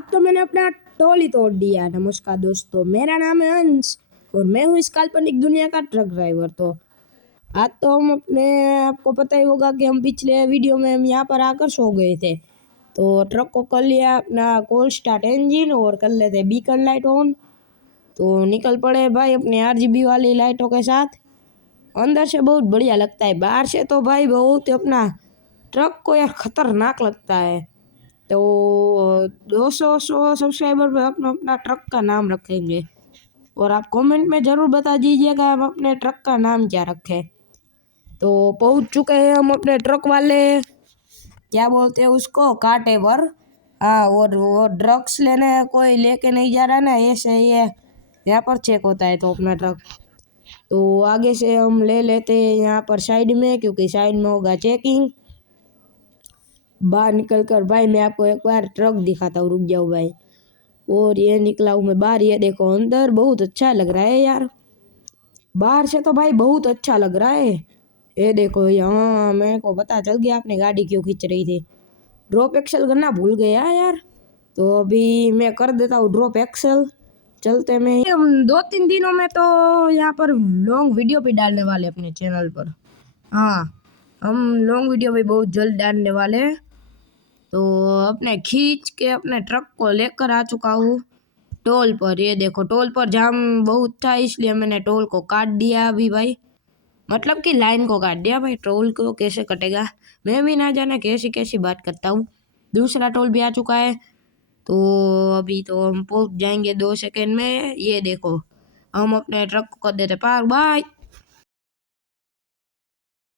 आज तो मैंने अपना टोल ही तोड़ दिया। नमस्कार दोस्तों, मेरा नाम है अंश और मैं हूँ इस काल्पनिक दुनिया का ट्रक ड्राइवर। तो आज तो हम अपने आपको पता ही होगा कि हम पिछले वीडियो में हम यहाँ पर आकर सो गए थे। तो ट्रक को कर लिया अपना कोल्ड स्टार्ट इंजन और कर लेते बीकन लाइट ऑन। तो निकल पड़े भाई अपने RGB वाली लाइटों के साथ। अंदर से बहुत बढ़िया लगता है, बाहर से तो भाई बहुत अपना ट्रक को यार खतरनाक लगता है। तो 200 सब्सक्राइबर पे अपना अपना ट्रक का नाम रखेंगे और आप कमेंट में ज़रूर बता दीजिएगा हम अपने ट्रक का नाम क्या रखें। तो पहुंच चुके हैं हम अपने ट्रक वाले क्या बोलते हैं उसको कांटे पर। हाँ, और वो ड्रग्स लेने कोई लेके नहीं जा रहा ना, ऐसे ही है यहाँ पर चेक होता है तो अपना ट्रक। तो आगे से हम ले लेते हैं यहाँ पर साइड में, क्योंकि साइड में होगा चेकिंग। बाहर निकल कर भाई मैं आपको एक बार ट्रक दिखाता हूँ, रुक जाओ भाई। और ये निकला हूँ मैं बाहर, ये देखो अंदर बहुत अच्छा लग रहा है यार। बाहर से तो भाई बहुत अच्छा लग रहा है। ये देखो यहाँ मेरे को पता चल गया आपने गाड़ी क्यों खींच रही थी। ड्रॉप एक्सेल करना भूल गया यार। तो अभी मैं कर देता हूँ ड्रॉप एक्सेल। चलते में हम 2-3 दिनों में तो यहाँ पर लॉन्ग वीडियो भी डालने वाले अपने चैनल पर। हाँ, हम लॉन्ग वीडियो भी बहुत जल्द डालने वाले हैं। तो अपने खींच के अपने ट्रक को लेकर आ चुका हूँ टोल पर। ये देखो टोल पर जाम बहुत था, इसलिए मैंने टोल को काट दिया अभी भाई। मतलब कि लाइन को काट दिया भाई, टोल को कैसे कटेगा मैं भी ना जाने कैसी कैसी बात करता हूँ। दूसरा टोल भी आ चुका है। तो अभी तो हम पहुँच जाएंगे 2 सेकंड में। ये देखो हम अपने ट्रक को कर देते पार भाई।